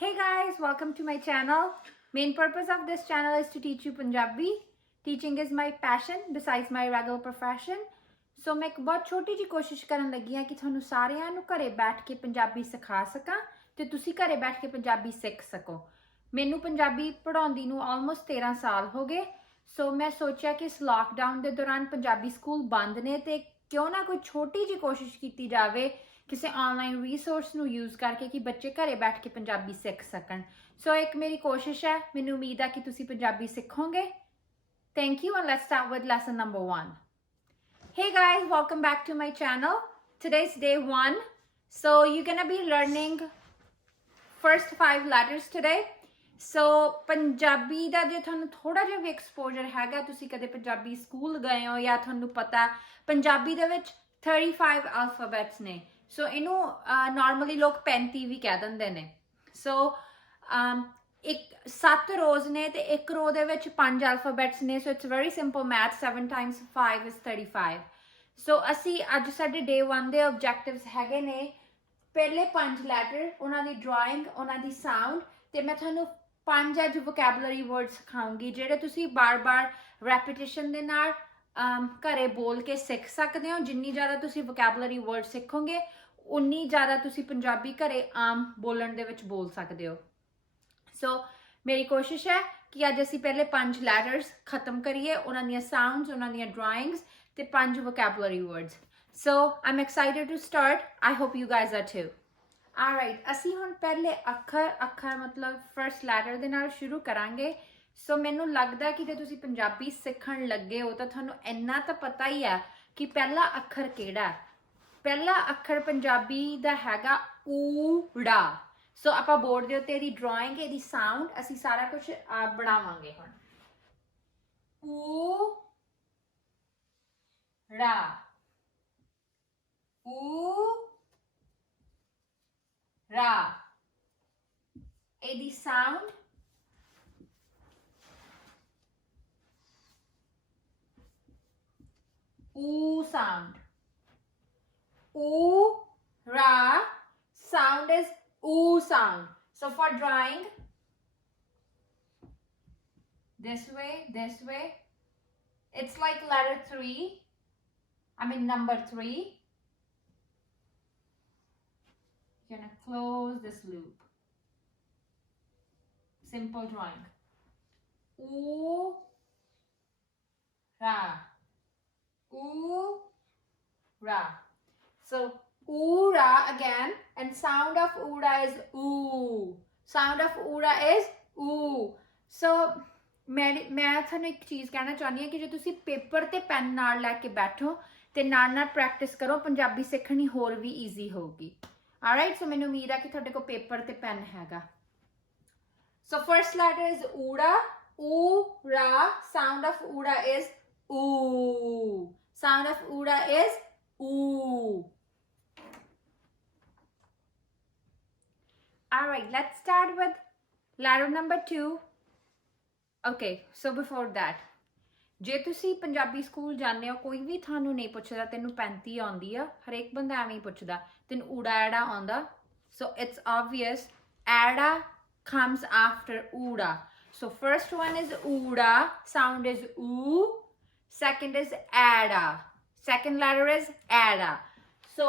Hey guys, welcome to my channel. Main purpose of this channel is to teach you Punjabi. Teaching is my passion besides my regular profession. So मैं एक बहुत छोटी जी कोशिश ਕਰਨ ਲੱਗੀ ਹਾਂ ਕਿ ਤੁਹਾਨੂੰ ਸਾਰਿਆਂ ਨੂੰ ਘਰੇ ਬੈਠ ਕੇ ਪੰਜਾਬੀ ਸਿਖਾ ਸਕਾਂ ਤੇ ਤੁਸੀਂ ਘਰੇ ਬੈਠ ਕੇ ਪੰਜਾਬੀ ਸਿੱਖ ਸਕੋ। ਮੈਨੂੰ ਪੰਜਾਬੀ ਪੜਾਉਂਦੀ ਨੂੰ ਆਲਮੋਸਟ 13 ਸਾਲ ਹੋ ਗਏ। ਸੋ ਮੈਂ ਸੋਚਿਆ ਕਿ ਇਸ ਲਾਕਡਾਊਨ ਦੇ ਦੌਰਾਨ ਪੰਜਾਬੀ ਸਕੂਲ ਬੰਦ ਨੇ ਤੇ ਕਿਉਂ ਨਾ ਕੋਈ ਛੋਟੀ ਜੀ ਕੋਸ਼ਿਸ਼ ਕੀਤੀ ਜਾਵੇ ਕਿਸੇ ऑनलाइन रिसोर्स ਨੂੰ यूज़ करके कि बच्चे घरे बैठ के पंजाबी सीख सकन। सो एक मेरी कोशिश है, मैनू उम्मीद है कि तुसी पंजाबी सीखोगे। Thank you and let's start with lesson number 1. Hey guys, welcome back to my channel. Today's day 1. So you're gonna be learning first 5 letters today. So Punjabi ਦਾ ਜੇ ਤੁਹਾਨੂੰ ਥੋੜਾ ਜਿਹਾ ਵੀ ਐਕਸਪੋਜ਼ਰ ਹੈਗਾ, ਤੁਸੀਂ ਕਦੇ ਪੰਜਾਬੀ ਸਕੂਲ ਗਏ ਹੋ ਜਾਂ ਤੁਹਾਨੂੰ ਪਤਾ ਪੰਜਾਬੀ ਦੇ ਵਿੱਚ 35 ਅਲਫਾਬੈਟਸ ਨੇ। ਸੋ ਇਹਨੂੰ ਨਾਰਮਲੀ ਲੋਕ 35 ਵੀ ਕਹਿ ਦਿੰਦੇ ਨੇ। ਸੋ ਇੱਕ 7 ਰੋਜ਼ ਨੇ ਤੇ ਇੱਕ ਰੋ ਦੇ ਵਿੱਚ 5 ਅਲਫਾਬੈਟਸ ਨੇ। So it's very simple math. 7 times 5 is 35। ਸੋ ਅਸੀਂ ਅੱਜ ਸਾਡੇ ਡੇ 1 ਦੇ ਆਬਜੈਕਟਿਵਸ ਹੈਗੇ ਨੇ ਪਹਿਲੇ 5 ਲੈਟਰ, ਉਹਨਾਂ ਦੀ ਡਰਾਇੰਗ, ਉਹਨਾਂ ਦੀ ਸਾਊਂਡ, ਤੇ ਮੈਂ ਤੁਹਾਨੂੰ 5 ਅੱਜ ਵੋਕੈਬਲਰੀ ਵਰਡ ਸਿਖਾਉਂਗੀ ਜਿਹੜੇ ਤੁਸੀਂ ਬਾਰ-ਬਾਰ ਰੈਪੀਟੀਸ਼ਨ ਦੇ ਨਾਲ ਘਰੇ ਬੋਲ ਕੇ ਸਿੱਖ ਸਕਦੇ ਹੋ। ਜਿੰਨੀ ਜ਼ਿਆਦਾ ਤੁਸੀਂ ਵੋਕੈਬਲਰੀ ਵਰਡ ਸਿੱਖੋਗੇ ਉਨੀ ਜ਼ਿਆਦਾ ਤੁਸੀਂ ਪੰਜਾਬੀ ਘਰੇ ਆਮ ਬੋਲਣ ਦੇ ਵਿੱਚ ਬੋਲ ਸਕਦੇ ਹੋ। ਸੋ ਮੇਰੀ ਕੋਸ਼ਿਸ਼ ਹੈ ਕਿ ਅੱਜ ਅਸੀਂ ਪਹਿਲੇ 5 ਲੈਟਰਸ ਖਤਮ ਕਰੀਏ, ਉਹਨਾਂ ਦੀਆਂ ਸਾਊਂਡਸ, ਉਹਨਾਂ ਦੀਆਂ ਡਰਾਇੰਗਸ ਤੇ 5 vocabulary words. So I'm excited to start. I hope you guys are too. Alright, ਅਸੀਂ ਹੁਣ ਪਹਿਲੇ ਅੱਖਰ ਮਤਲਬ ਫਰਸਟ ਲੈਟਰ ਦੇ ਨਾਲ ਸ਼ੁਰੂ ਕਰਾਂਗੇ। ਸੋ ਮੈਨੂੰ ਲੱਗਦਾ ਕਿ ਜੇ ਤੁਸੀਂ ਪੰਜਾਬੀ ਸਿੱਖਣ ਲੱਗੇ ਹੋ ਤਾਂ ਤੁਹਾਨੂੰ ਇੰਨਾ ਤਾਂ ਪਤਾ ਹੀ ਆ ਕਿ ਪਹਿਲਾ ਅੱਖਰ ਕਿਹੜਾ। ਪਹਿਲਾ ਅੱਖਰ ਪੰਜਾਬੀ ਦਾ ਹੈਗਾ ਊੜਾ। ਸੋ ਆਪਾਂ ਬੋਰਡ ਦੇ ਉੱਤੇ ਇਹਦੀ ਡਰਾਇੰਗ, ਇਹਦੀ ਸਾਊਂਡ, ਅਸੀਂ ਸਾਰਾ ਕੁਝ ਬਣਾਵਾਂਗੇ ਹੁਣ। ਊੜਾ, ਊੜਾ, ਇਹਦੀ sound oo sound. Oo, ra, sound is oo sound. So for drawing, this way, it's like letter 3. I mean number 3. You're gonna close this loop. Simple drawing. Oo, ra. Oora. So oora again, and sound of oora is oo. Sound of oora is oo. So ਮੈਂ ਤੁਹਾਨੂੰ ਇੱਕ ਚੀਜ਼ ਕਹਿਣਾ ਚਾਹੁੰਦੀ ਹਾਂ ਕਿ ਜੇ ਤੁਸੀਂ ਪੇਪਰ ਤੇ ਪੈਨ ਨਾਲ ਲੈ ਕੇ ਬੈਠੋ ਤੇ ਨਾਲ ਪ੍ਰੈਕਟਿਸ ਕਰੋ, ਪੰਜਾਬੀ ਸਿੱਖਣੀ ਹੋਰ ਵੀ ਈਜ਼ੀ ਹੋਊਗੀ। ਆਲਰਾਈਟ, ਸੋ ਮੈਨੂੰ ਉਮੀਦ ਹੈ ਕਿ ਤੁਹਾਡੇ ਕੋਲ ਪੇਪਰ ਤੇ ਪੈਨ ਹੈਗਾ। ਸੋ ਫਰਸਟ ਲੈਟਰ ਇਜ਼ ਊੜਾ, ਊਰਾ। ਸਾਊਂਡ ਆਫ ਊੜਾ is oo. Sound of oora is oo. Alright, let's start with letter number 2. Okay, so before that, ਜੇ ਤੁਸੀਂ ਪੰਜਾਬੀ ਸਕੂਲ ਜਾਂਦੇ ਹੋ, ਕੋਈ ਵੀ ਤੁਹਾਨੂੰ ਨਹੀਂ ਪੁੱਛਦਾ ਤੈਨੂੰ 35 ਆਉਂਦੀ ਆ, ਹਰੇਕ ਬੰਦਾ ਐਵੇਂ ਹੀ ਪੁੱਛਦਾ ਤੈਨੂੰ ਊੜਾ ਐੜਾ ਆਉਂਦਾ। So it's obvious ਐੜਾ comes after ਊੜਾ. So first one is ਊੜਾ, sound is oo. Second is ada. Second letter is ada. So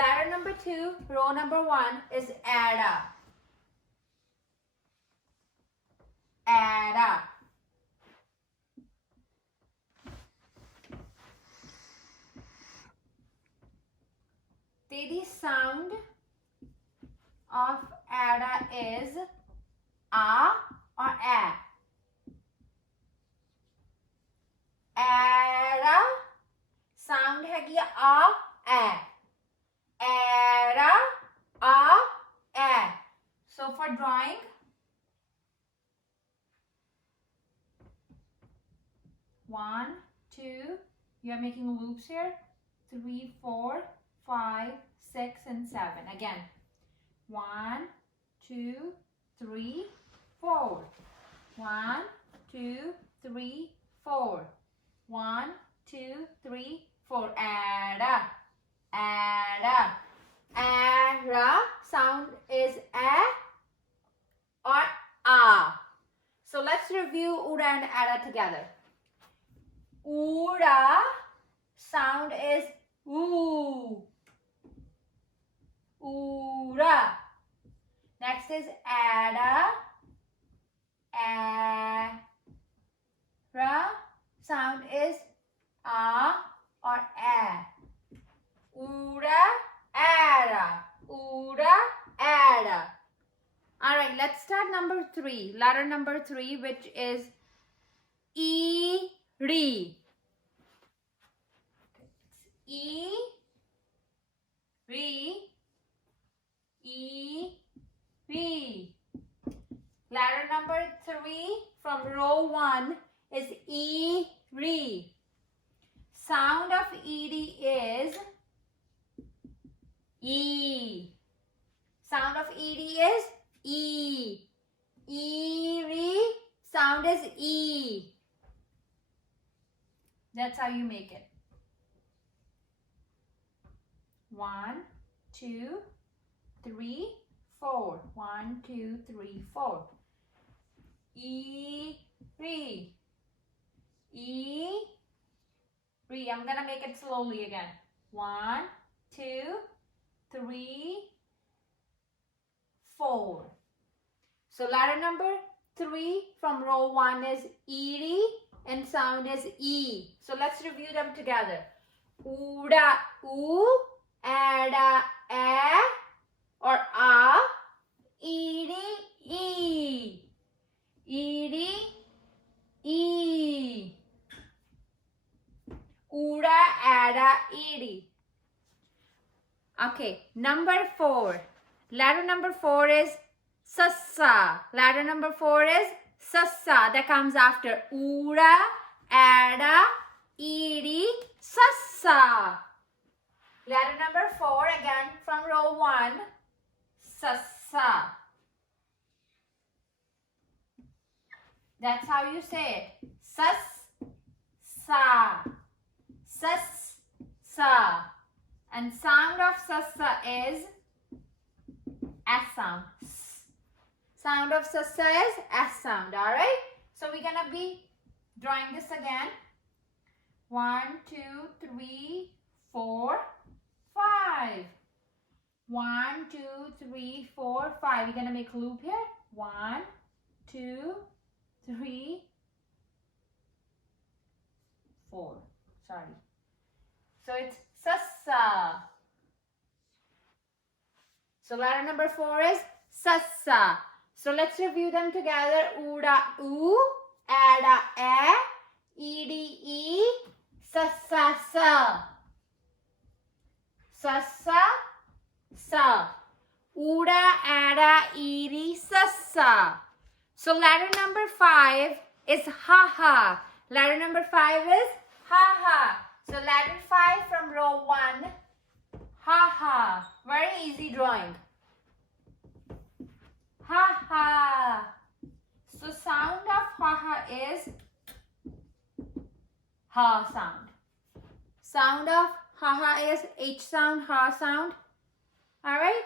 letter number 2, row number 1 is ada. Ada. The sound of ada is a or a. Era, sound ਹੈਗੀ ਆ ਐ, era, a, ਐ। So for drawing, 1, 2, you are making loops here, 3, 4, 5, 6 and 7. Again, 1, 2, 3, 4. 1, 2, 3, 4. 1, 2, 3, 4. Ada, ada, era. Sound is a. review uda and ada together. Uda sound is oo. Uda. Next is ada. Ra. Sound is or a. Uda, ada. Uda, ada. All right, let's start number 3. Letter number 3, which is E, re. E, re, E, re. Letter number 3 from row 1 is E, re. Sound of ED is E. Sound of ED is E. E, re. Sound is E. That's how you make it. 1, 2, 3, 4. 1, 2, 3, 4. E, re. E, re. I'm gonna make it slowly again. 1, 2, 3, 4. So letter number 3 from row 1 is ED and sound is E. So let's review them together. Uda, oo, ada, a, or a, ED, E. ED, E. Uda, ada, ED. Okay, number 4. Letter number 4 is sassa. Letter number 4 is sassa. That comes after uda, ada, ed, sassa. Letter number 4 again from row 1. Sassa. That's how you say it. Sassa. Sassa. And sound of sassa is S sound. Sound of sassa is S sound. Alright? So we're gonna be drawing this again. 1, 2, 3, 4, 5. 1, 2, 3, 4, 5. We're gonna make a loop here. 1, 2, 3, 4. Sorry. So it's sassa. So letter number 4 is sassa. So let's review them together. Uda, oo, ada, ed, e, sassa, sa. Sassa, sa. Uda, ada, ed, sassa. So letter number 5 is ha-ha. Letter number 5 is ha-ha. So letter 5 from row 1, ha-ha. Very easy drawing. Ha-ha. So sound of ha-ha is ha sound. Sound of ha-ha is H sound, ha sound. Alright?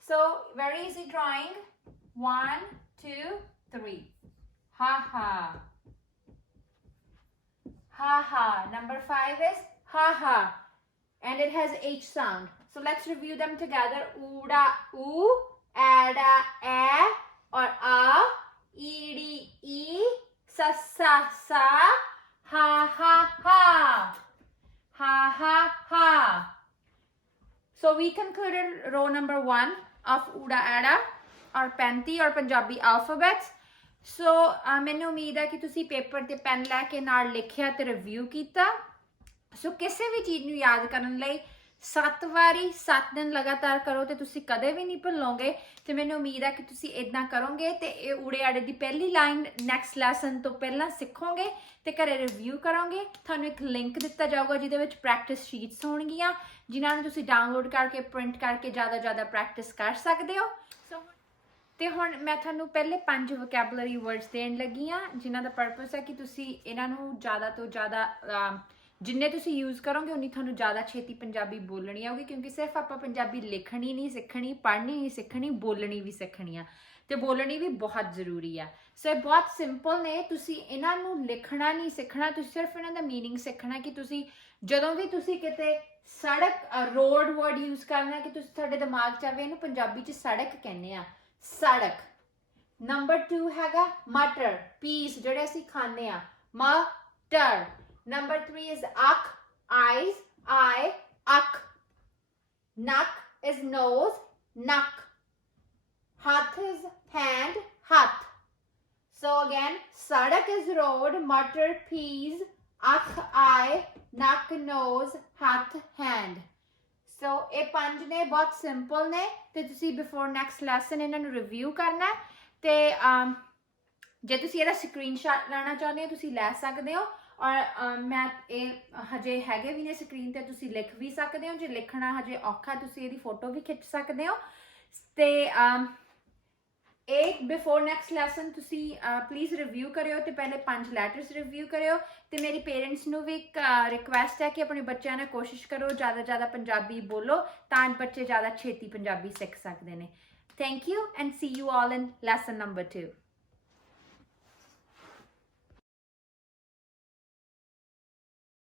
So very easy drawing. 1, 2, 3. Ha-ha. Ha-ha. Number 5 is ha-ha. And it has H sound. So let's review them together. Uda, oo, ada, a, or a, ed, e, sassa, sa, ha-ha-ha. Ha-ha-ha. So we concluded row number 1 of Uda Ada or 35 or Punjabi alphabets. So ਮੈਨੂੰ ਉਮੀਦ ਹੈ ਕਿ ਤੁਸੀਂ ਪੇਪਰ ਤੇ ਪੈਨ ਲੈ ਕੇ ਨਾਲ ਲਿਖਿਆ ਤੇ ਰਿਵਿਊ ਕੀਤਾ। ਸੋ ਕਿਸੇ ਵੀ ਚੀਜ਼ ਨੂੰ ਯਾਦ ਕਰਨ ਲਈ 7 ਵਾਰੀ 7 ਦਿਨ ਲਗਾਤਾਰ ਕਰੋ ਤੇ ਤੁਸੀਂ ਕਦੇ ਵੀ ਨਹੀਂ ਭੁੱਲੋਗੇ। ਤੇ ਮੈਨੂੰ ਉਮੀਦ ਹੈ ਕਿ ਤੁਸੀਂ ਇਦਾਂ ਕਰੋਗੇ ਤੇ ਇਹ ਊੜੇ ਆੜੇ ਦੀ ਪਹਿਲੀ ਲਾਈਨ ਨੈਕਸਟ ਲੈਸਨ ਤੋਂ ਪਹਿਲਾਂ ਸਿੱਖੋਗੇ ਤੇ ਘਰੇ ਰਿਵਿਊ ਕਰੋਗੇ। ਤੁਹਾਨੂੰ ਇੱਕ ਲਿੰਕ ਦਿੱਤਾ ਜਾਊਗਾ ਜਿਹਦੇ ਵਿੱਚ ਪ੍ਰੈਕਟਿਸ ਸ਼ੀਟਸ ਹੋਣਗੀਆਂ ਜਿਨ੍ਹਾਂ ਨੂੰ ਤੁਸੀਂ ਡਾਊਨਲੋਡ ਕਰਕੇ ਪ੍ਰਿੰਟ ਕਰਕੇ ਜ਼ਿਆਦਾ ਪ੍ਰੈਕਟਿਸ ਕਰ ਸਕਦੇ ਹੋ। ਤੇ ਹੁਣ ਮੈਂ ਤੁਹਾਨੂੰ ਪਹਿਲੇ 5 ਵੋਕੈਬਲਰੀ ਵਰਡਸ ਦੇਣ ਲੱਗੀ ਆ ਜਿਨ੍ਹਾਂ ਦਾ ਪਰਪਸ ਹੈ ਕਿ ਤੁਸੀਂ ਇਹਨਾਂ ਨੂੰ ਜ਼ਿਆਦਾ ਤੋਂ ਜ਼ਿਆਦਾ ਜਿੰਨੇ ਤੁਸੀਂ ਯੂਜ਼ ਕਰੋਗੇ ਉਨੀ ਤੁਹਾਨੂੰ ਜ਼ਿਆਦਾ ਛੇਤੀ ਪੰਜਾਬੀ ਬੋਲਣੀ ਆਊਗੀ ਕਿਉਂਕਿ ਸਿਰਫ ਆਪਾਂ ਪੰਜਾਬੀ ਲਿਖਣੀ ਨਹੀਂ ਸਿੱਖਣੀ, ਪੜ੍ਹਨੀ ਨਹੀਂ ਸਿੱਖਣੀ, ਬੋਲਣੀ ਵੀ ਸਿੱਖਣੀ ਆ। ਤੇ ਬੋਲਣੀ ਵੀ ਬਹੁਤ ਜ਼ਰੂਰੀ ਆ। ਸੋ ਇਹ ਬਹੁਤ ਸਿੰਪਲ ਨੇ, ਤੁਸੀਂ ਇਹਨਾਂ ਨੂੰ ਲਿਖਣਾ ਨਹੀਂ ਸਿੱਖਣਾ, ਤੁਸੀਂ ਸਿਰਫ ਇਹਨਾਂ ਦਾ ਮੀਨਿੰਗ ਸਿੱਖਣਾ ਕਿ ਤੁਸੀਂ ਜਦੋਂ ਵੀ ਤੁਸੀਂ ਕਿਤੇ ਸੜਕ ਰੋਡ ਵਰਡ ਯੂਜ਼ ਕਰਨਾ ਕਿ ਤੁਸੀਂ ਤੁਹਾਡੇ ਦਿਮਾਗ 'ਚ ਆਵੇ ਇਹਨੂੰ ਪੰਜਾਬੀ 'ਚ ਸੜਕ ਕਹਿੰਦੇ ਆ, ਸੜਕ। ਨੰਬਰ 2 ਹੈਗਾ ਮਟਰ, ਪੀਸ ਜਿਹੜੇ ਅਸੀਂ ਖਾਂਦੇ ਆ, ਮਟਰ। ਨੰਬਰ 3 is ਅੱਖ, eyes, eye, ਅੱਖ। ਨੱਕ is nose, ਨੱਕ। ਹੱਥ is hand, ਹੱਥ। So again, sadak is road, matter, peas, akh, eye, nak, nose, hath, hand. So ਇਹ 5 ਨੇ, ਬਹੁਤ ਸਿੰਪਲ ਨੇ ਤੇ ਤੁਸੀਂ ਬਿਫੋਰ ਨੈਕਸਟ ਲੈਸਨ ਇਹਨਾਂ ਨੂੰ ਰਿਵਿਊ ਕਰਨਾ ਤੇ ਜੇ ਤੁਸੀਂ ਇਹਦਾ ਸਕਰੀਨਸ਼ਾਟ ਲੈਣਾ ਚਾਹੁੰਦੇ ਹੋ ਤੁਸੀਂ ਲੈ ਸਕਦੇ ਹੋ। ਔਰ ਮੈਂ ਇਹ ਹਜੇ ਹੈਗੇ ਵੀ ਨੇ ਸਕਰੀਨ ਤੇ, ਤੁਸੀਂ ਲਿਖ ਵੀ ਸਕਦੇ ਹੋ। ਜੇ ਲਿਖਣਾ ਹਜੇ ਔਖਾ ਤੁਸੀਂ ਇਹਦੀ ਫੋਟੋ ਵੀ ਖਿੱਚ ਸਕਦੇ ਹੋ। ਤੇ ਇਹ ਬਿਫੋਰ ਨੈਕਸਟ ਲੈਸਨ ਤੁਸੀਂ ਪਲੀਜ਼ ਰਿਵਿਊ ਕਰਿਓ ਤੇ ਪਹਿਲੇ 5 ਲੈਟਰਸ ਰਿਵਿਊ ਕਰਿਓ। ਤੇ ਮੇਰੀ ਪੇਰੈਂਟਸ ਨੂੰ ਵੀ ਇੱਕ ਰਿਕੁਐਸਟ ਹੈ ਕਿ ਆਪਣੇ ਬੱਚਿਆਂ ਨਾਲ ਕੋਸ਼ਿਸ਼ ਕਰੋ ਜ਼ਿਆਦਾ ਪੰਜਾਬੀ ਬੋਲੋ ਤਾਂ ਬੱਚੇ ਜ਼ਿਆਦਾ ਛੇਤੀ ਪੰਜਾਬੀ ਸਿੱਖ ਸਕਦੇ ਨੇ। Thank you and C you all in lesson number 2।